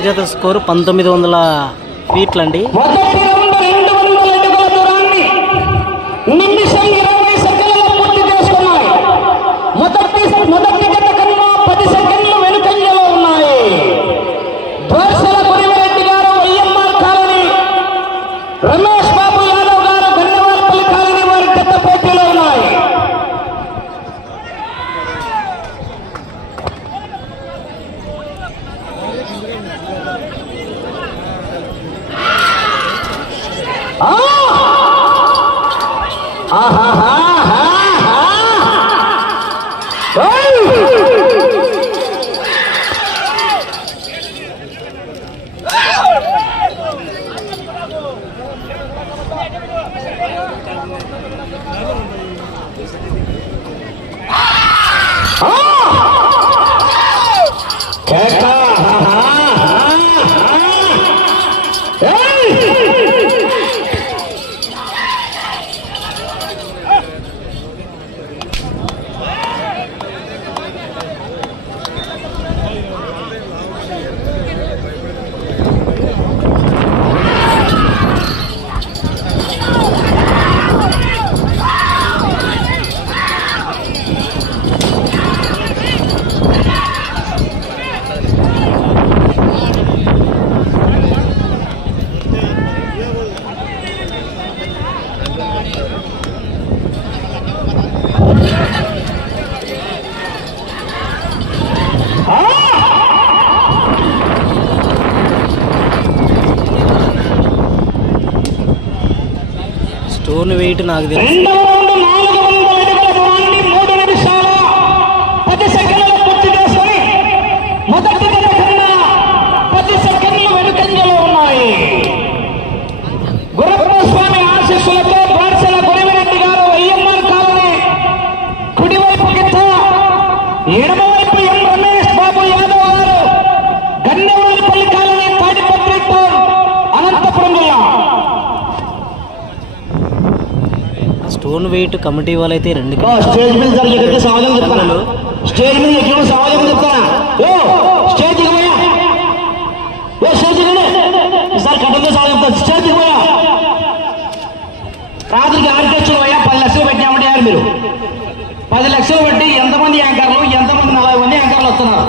Sujatha score పంతొమ్మిది వందల ఫీట్లండి. ha ha ha డేట్ నాకు తెలుసు? వెయిట్ కమిటీ వాళ్ళైతే రెండు స్టేజ్ మీద స్టేజ్ మీద సవాలు చెప్తాను? ఓ స్టేజ్ స్టేజ్ రాత్రికి ఆర్కెస్ట్రా పోయా. పది లక్షలు పెట్టామంటే యారు మీరు? పది లక్షలు పెట్టి ఎంతమంది యాంకర్లు ఎంతమంది నలభై మంది యాంకర్లు వస్తున్నారు?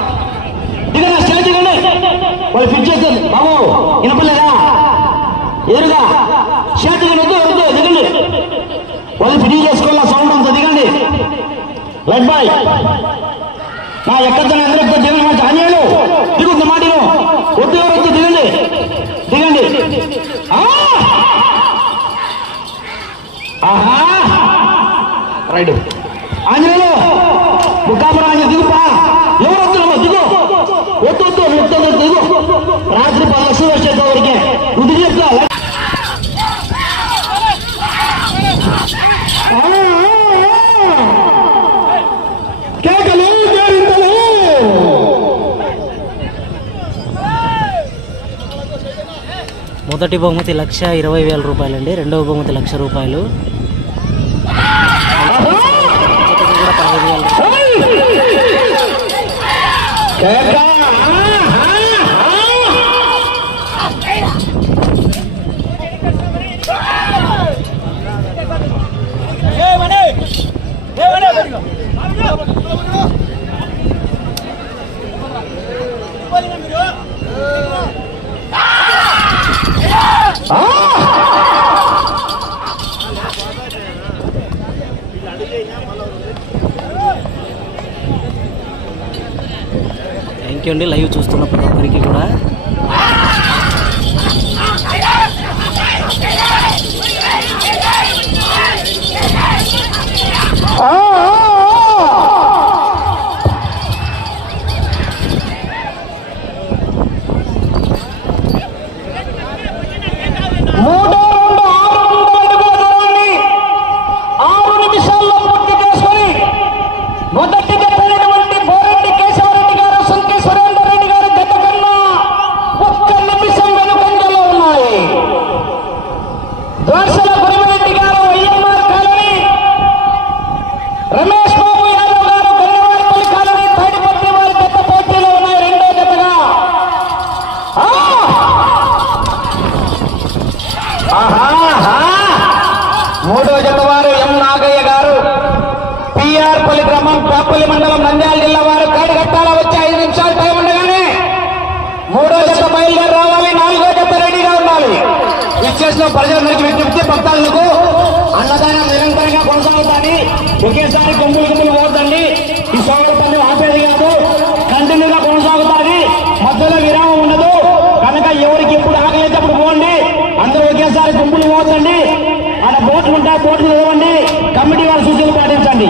ఇక నా స్టేజ్ వాళ్ళు ఫిట్ చేస్తుంది. బాబు వినపడలేదా? ఎదురుగా లైఫ్ బాయ్. నా ఎక్కడ అందరూ జగన్ మంచి అన్యాలు దిగుద్ది మాటిను ఉద్యోగం వచ్చి దిగండి. దిగండి. ఆహా! రైట్. ఆంజనేయులు ముఖాపురం ఆంజనేయ దిగుపా. ఎవరు వద్దు దిగు. వద్దు వద్దు దిగు. రా మొదటి బహుమతి లక్ష ఇరవై వేల రూపాయలండి రెండవ బహుమతి లక్ష రూపాయలు. కూడా పదహైదు వేల రూపాయలు థ్యాంక్ అండి లైవ్ చూస్తున్న ప్రతి ఒక్కరికి కూడా ఆడ బోట్లు చదవండి కమిటీ వారి సూచనలు పాటించండి.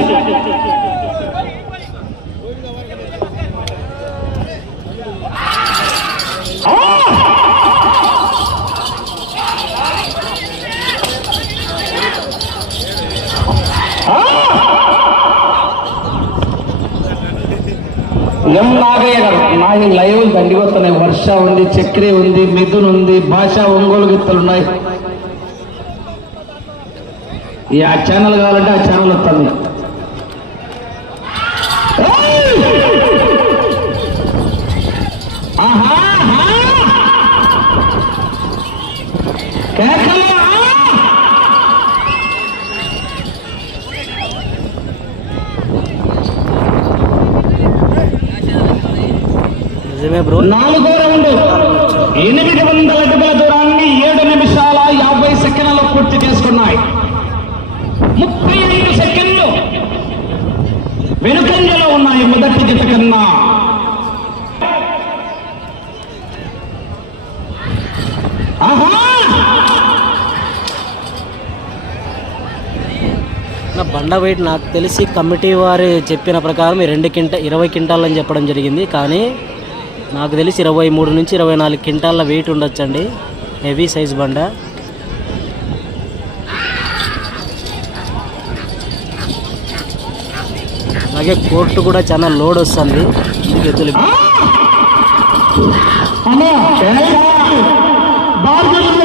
ఎం నాగయ్య గారు నా లైవ్ దండిగొస్తున్నాయి వర్ష ఉంది చక్రి ఉంది మిథున్ ఉంది భాష ఒంగోలు గిత్తలు ఉన్నాయి. ఈ ఆ ఛానల్ కావాలంటే ఆ ఛానల్ వస్తుంది నాలుగో రౌండ్. ఎనిమిది వందల అడుగుల దూరాన్ని ఏడు నిమిషాల యాభై సెకండ్లలో పూర్తి చేసుకున్నాయి. ముప్పై ఐదు సెకండ్లు. వెనుకంజలో ఉన్నాయి మొదటి జత కన్నా. ఆహా! నా బండ వెయిట్ నాకు తెలిసి కమిటీ వారు చెప్పిన ప్రకారం రెండు కింట ఇరవై క్వింటాల్ అని చెప్పడం జరిగింది. కానీ నాకు తెలిసి ఇరవై మూడు నుంచి ఇరవై నాలుగు క్వింటాల వెయిట్ ఉండొచ్చండి. హెవీ సైజ్ బండ. అలాగే కోర్టు కూడా చాలా లోడ్ వస్తుంది.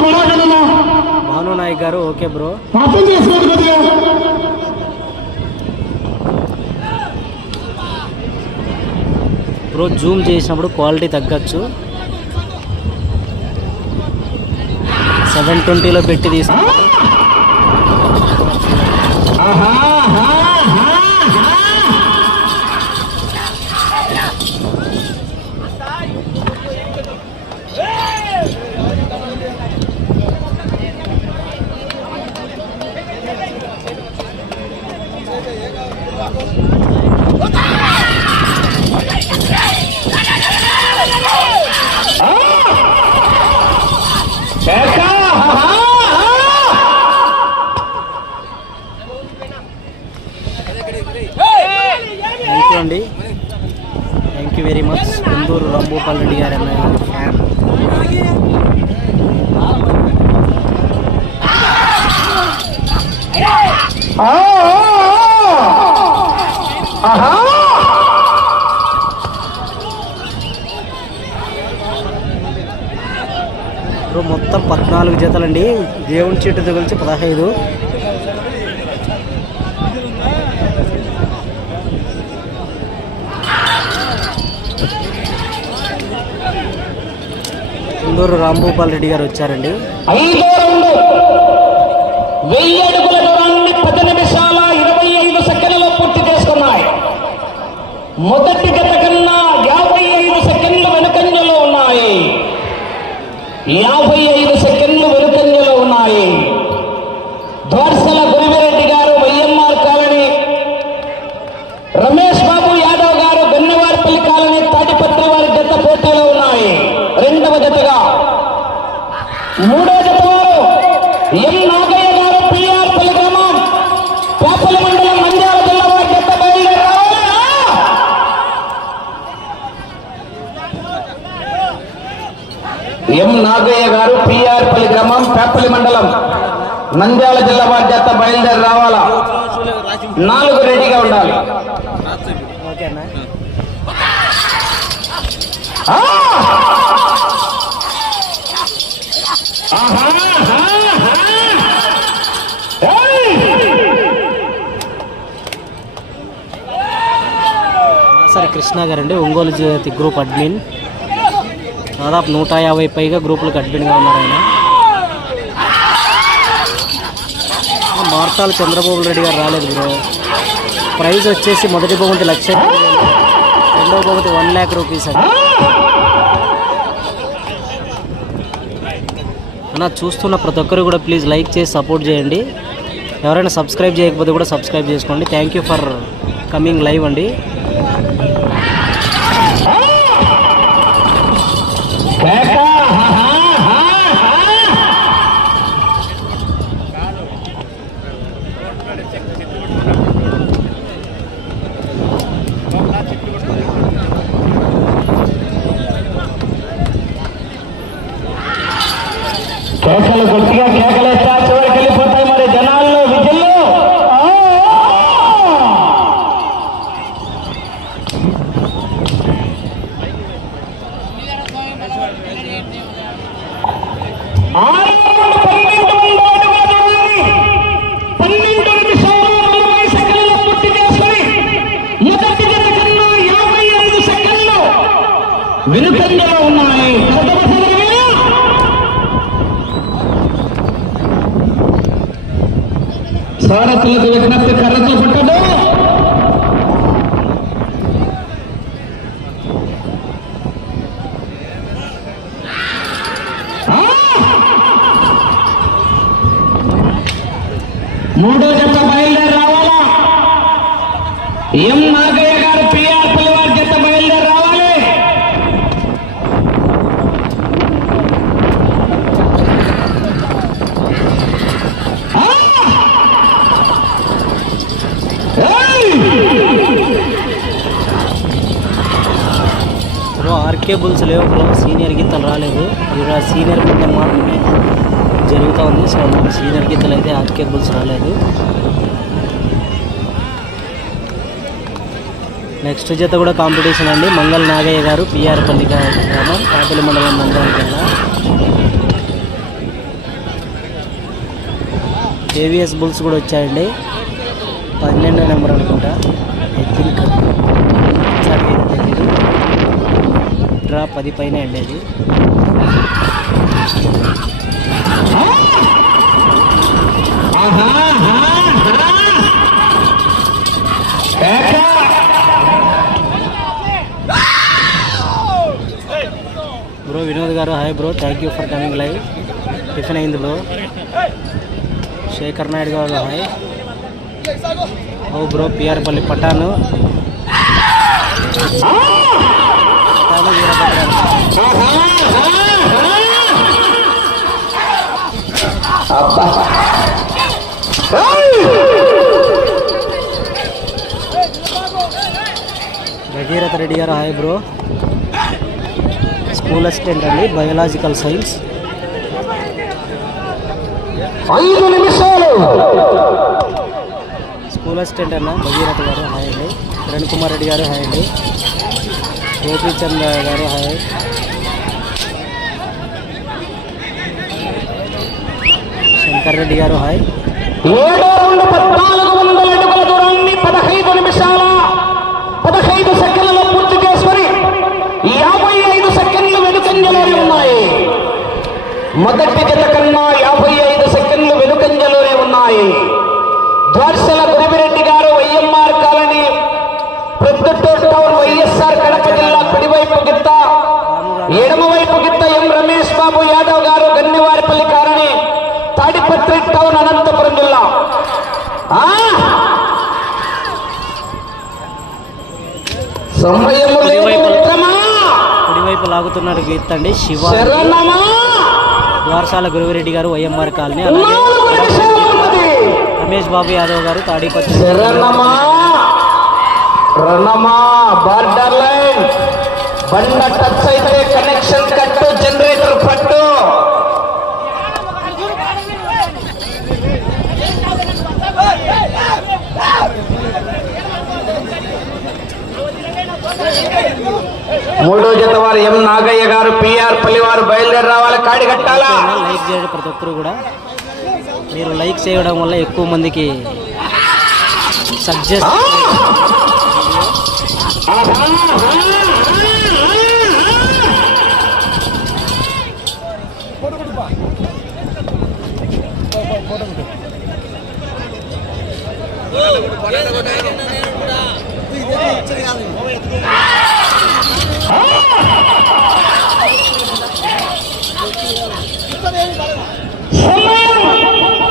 బడాగలమా? Bhanu Nayak garu okay bro. Bro zoom చేసినప్పుడు క్వాలిటీ తగ్గచ్చు. సెవెన్ ట్వంటీలో పెట్టి తీసుకు. థ్యాంక్ అండి thank you very much Kunduru Rambhupal Reddy garu అన్న ఫ్యాన్ మొత్తం పద్నాలుగు జతలండి. దేవుని చెట్టు తగిలిచి పదహైదు. కుందూరు రాంభూపాల్ రెడ్డి గారు వచ్చారండి. ఐదో వెయ్యి అడుగుల దూరాన్ని పది నిమిషాల ఇరవై ఐదు సెకండ్లలో పూర్తి చేసుకున్నాయి. మొదటి గత కన్నా యాభై ఐదు సెకండ్లు వెనుకంజలో ఉన్నాయి యాభై ఐదు సెకండ్లు వెనుకంజలో ఉన్నాయి Dwarasala Gurivireddy garu YMR colony Ramesh Babu Yadav garu Gannavaripalli colony Tadipatri వారి జత పోటీలో ఉన్నాయి రెండవ జతగా మూడో జత వారు ఎం నాగయ్య గారు పిఆర్ పల్లి గ్రామం పాపల మండలం నంద్యాల జిల్లా వారి జత బయలుదేరి రావాలా? ఎం నాగయ్య గారు పిఆర్పల్లి గ్రామం పేపల్లి మండలం నంద్యాల జిల్లా బాధ్యత బయలుదేరి రావాలా? నాలుగు రెడీగా ఉండాలి. ఓకేనా సరే కృష్ణ గారండి ఒంగోలు జ్యోతి గ్రూప్ అడ్మిన్. దాదాపు నూట యాభై పైగా గ్రూపులకు అడ్మిన్గా ఉన్నారు ఆయన. మార్తాల చంద్రబాబు రెడ్డి గారు రాలేదు బ్రో. ప్రైజ్ వచ్చేసి మొదటి బహుమతి లక్ష రెండవ బహుమతి వన్ ల్యాక్ రూపీస్ అండి. అన్న చూస్తున్న ప్రతి ఒక్కరు కూడా ప్లీజ్ లైక్ చేసి సపోర్ట్ చేయండి. ఎవరైనా సబ్స్క్రైబ్ చేయకపోతే కూడా సబ్స్క్రైబ్ చేసుకోండి. Thank you for coming live అండి కేక, ఆహా, ఆహా, ఆహా. కేకలు గట్టిగా కేకలేస్తా చివరికి వెళ్ళిపోతాయి మరి జనాల్లో విజిల్లు ఆ! ఆరు పన్నెండు వందల అడుగుల దూరాన్ని పన్నెండు నిమిషాలు నలభై సెకండ్లు పూర్తి చేసుకుని మొదటి జత కన్నా యాభై ఐదు సెకండ్లు వెనుకంజలో ఉన్నాయి ప్రథమ సదరుగా సారథులకు విజ్ఞప్తి కర్రతో పట్టడు మూడో జత బయలుదేరి రావాలా? ఎం నాగయ్య గారు పిఆర్ పిల్లవారి జత బయలుదేరి రావాలి? ఆ! ఆర్కే బుల్స్ లేవు సీనియర్ గీతలు రాలేదు. ఇక్కడ సీనియర్ కింద మాత్రమే. జరుగుతూ ఉంది. సో మన సీనియర్ గీతలు అయితే ఆర్కే బుల్స్ రాలేదు. నెక్స్ట్ జత కూడా కాంపిటీషన్ అండి. మంగళ నాగయ్య గారు పిఆర్ పల్లి గ్రామం కాపిలి మండలం మంగళ జిల్లా. కేవీఎస్ బుల్స్ కూడా వచ్చాయండి. పన్నెండో నెంబర్ అనుకుంటా. థింక్ డ్రా పది పైన అండి అది. Bro Vinod garu hi bro thank you for coming live tiffin అయింది బ్రో శేఖర్ నాయుడు గారు హాయ్. ఓ బ్రో పిఆర్ పల్లి పటాను వీరభద్రాలు. ఆహా, ఆహా, ఆహా. అబ్బా. Bhagiratha Reddy garu hi bro. School assistant అండి బయోలాజికల్ సైన్స్. ఐదు నిమిషాలు. స్కూల్ అసిస్టెంట్ అన్న భగీరథ గారు హాయ్ అండి. కిరణ్ కుమార్ రెడ్డి గారు హాయ్ అండి. గోపీచంద్ గారు హాయ్. శంకర్ గారు హాయ్. ఏడో రెండు పద్నాలుగు వందల అడుగుల దూరాన్ని పదహైదు నిమిషాల పదహైదు సెకండ్లలో పూర్తి చేసుకొని యాభై ఐదు సెకండ్లు వెనుకంజలోనే ఉన్నాయి. మొదటి జత కన్నా యాభై ఐదు సెకండ్లు వెనుకంజలోనే ఉన్నాయి. Dwarsala Gurimireddy garu YMR colony Proddatur town YSR Kadapa జిల్లా కుడివైపు గిత్త ఎడమవైపు గిత్త M Ramesh Babu Yadav garu Gannivaripalli colony Tadipatri town Anantapur జిల్లా. కుడివైపు. లాగుతున్నాడు గీత అండి శివ. ద్వారసాల గురువిరెడ్డి గారు వైఎంఆర్ కాలనీ అలాగే రమేష్ బాబు యాదవ్ గారు తాడిపత్రి బండ టచ్ అయితే కనెక్షన్ మూడో జత వారు ఎం నాగయ్య గారు పిఆర్ పల్లి వారు బయలుదేరి రావాలి కాడి కట్టాలా? లైక్ చేయండి ప్రతి ఒక్కరు కూడా. మీరు లైక్ చేయడం వల్ల ఎక్కువ మందికి suggest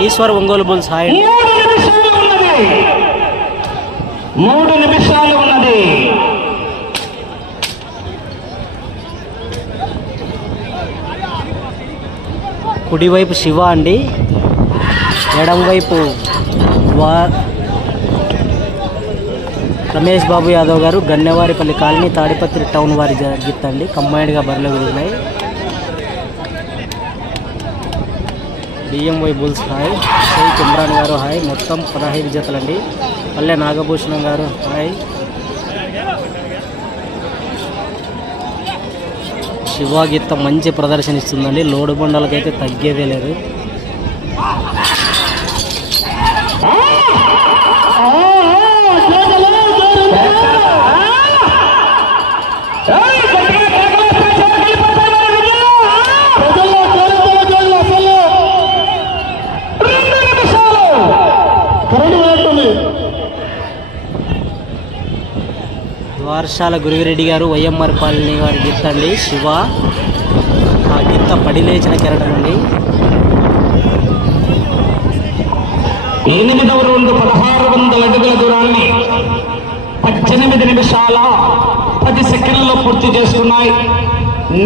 Eswar Ongole bulls hi అండి. మూడు నిమిషాలు ఉన్నది మూడు నిమిషాలు ఉన్నది కుడివైపు శివ అండి ఎడంవైపు వా రమేష్ బాబు యాదవ్ గారు గన్నెవారిపల్లి కాలనీ తాడిపత్రి టౌన్ వారి జ- అండి కంబైన్డ్గా బరిలో విదిలినాయి BMY bulls hi. Sheikh Imran garu hi. మొత్తం పదహైదు జతలండి. పల్లె నాగభూషణం గారు హాయ్. శివ గీత మంచి ప్రదర్శన ఇస్తుందండి. లోడు బండలకైతే తగ్గేదే లేదు. ద్వారశాల గురువిరెడ్డి గారు వైఎంఆర్ పాలని వారి గీత అండి. శివ ఆ గిత్త పడిలేచిన కెరటం అండి. ఎనిమిదవ రెండు పదహారు వందల అడుగుల దూరాన్ని పద్దెనిమిది నిమిషాల పది సెకండ్లలో పూర్తి చేసుకున్నాయి.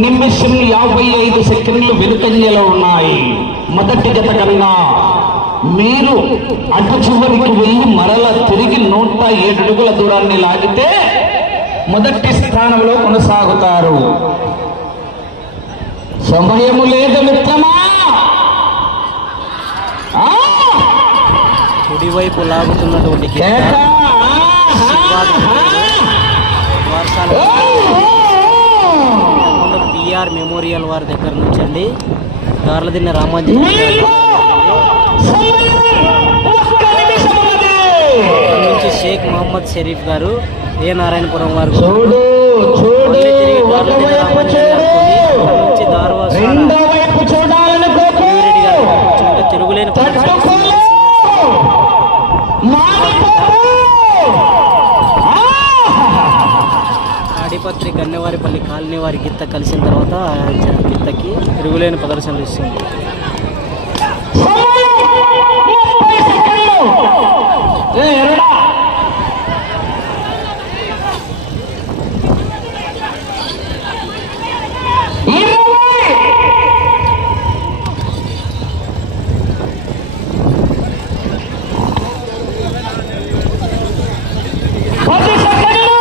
నిమిషం యాభై ఐదు సెకండ్లు వెనుకంజలో ఉన్నాయి. మొదటి గత కన్నా మీరు అటు చివరికి వెళ్ళి మరల తిరిగి నూట ఏడు అడుగుల దూరాన్ని లాగితే మొదటి స్థానంలో కొనసాగుతారు. సమయము లేదు మిత్రమా! కుడివైపు లాగుతున్నటువంటి పిఆర్ మెమోరియల్ వారి దగ్గర నుంచి అండి గార్లదిన్న రామాంజన్ నుంచి షేక్ మహమ్మద్ షరీఫ్ గారు ఏ నారాయణపురం వారు నుంచి దారవాసాల తిరుగులేని తాడిపత్రి గన్నెవారిపల్లి కాలనీ వారి గిత్త కలిసిన తర్వాత గిత్తకి తిరుగులేని ప్రదర్శనలు ఇస్తుంది సమయం ముప్పై సెకండ్లు ఏ ఎరడా ఇరవై పది సెకండ్లు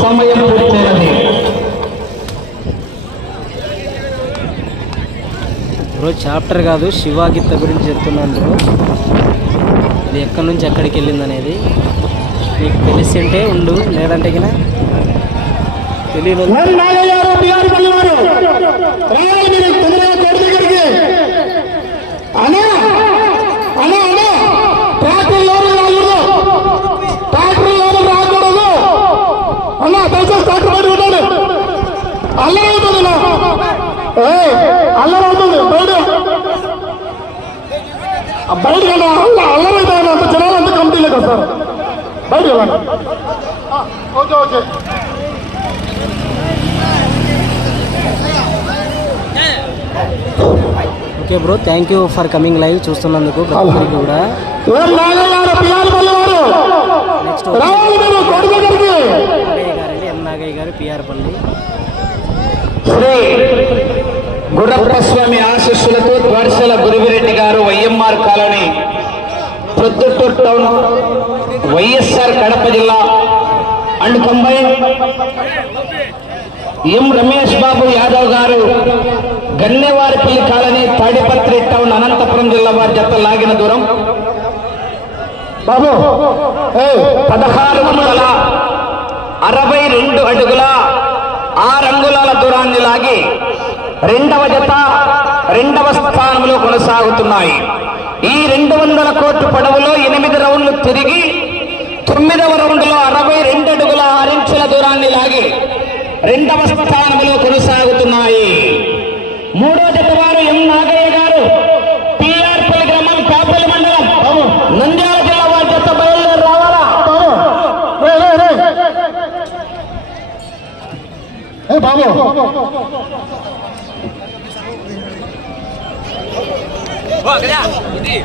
సమయం పూర్తయినది బ్రో చాప్టర్ కాదు శివ గురించి చెప్తున్నాను బ్రో. ఇది ఎక్కడి నుంచి ఎక్కడికి వెళ్ళింది అనేది నీకు తెలిసింటే ఉండు లేదంటే గిన తెలియదు మరి బయటకు అన్నా అల్ల అల్లరి అవుతుంది అంత జనాలు అంత కమిటీలోకి వస్తారు బయటకు వెళ్ళండి okay okay okay bro thank you for coming live చూస్తున్నందుకు ప్రతి కూడా నెక్స్ట్ ఎం నాగయ్య గారు పిఆర్ పల్లి శ్రీ గుర్రప్ప స్వామి ఆశీస్సులతో Dwarasala Guruvireddy garu YMR colony Proddatur town YSR Kadapa జిల్లా and combine M Ramesh Babu Yadav garu Gannevaripalli colony Tadipatri town Anantapur జిల్లా వారి జత లాగిన దూరం. బాబు పదహారు వందల అరవై రెండు అడుగుల ఆరు అంగుళాల దూరాన్ని లాగి రెండవ జత రెండవ స్థానంలో కొనసాగుతున్నాయి. ఈ రెండు వందల కోట్ల పొడవులో ఎనిమిది రౌండ్లు తిరిగి తొమ్మిదవ రౌండ్లో అరవై రెండు అడుగుల ఆరించుల దూరాన్ని లాగి రెండవ స్థానంలో కొనసాగుతున్నాయి. మూడో జత వారు ఎం నాగయ్య గారు పిఆర్పల్లి గ్రామం కాపల్లి మండలం. నంద్యాల జిల్లా వారి జత బయలుదేరి రావాలా? బాబు Wah, kerja. Ini.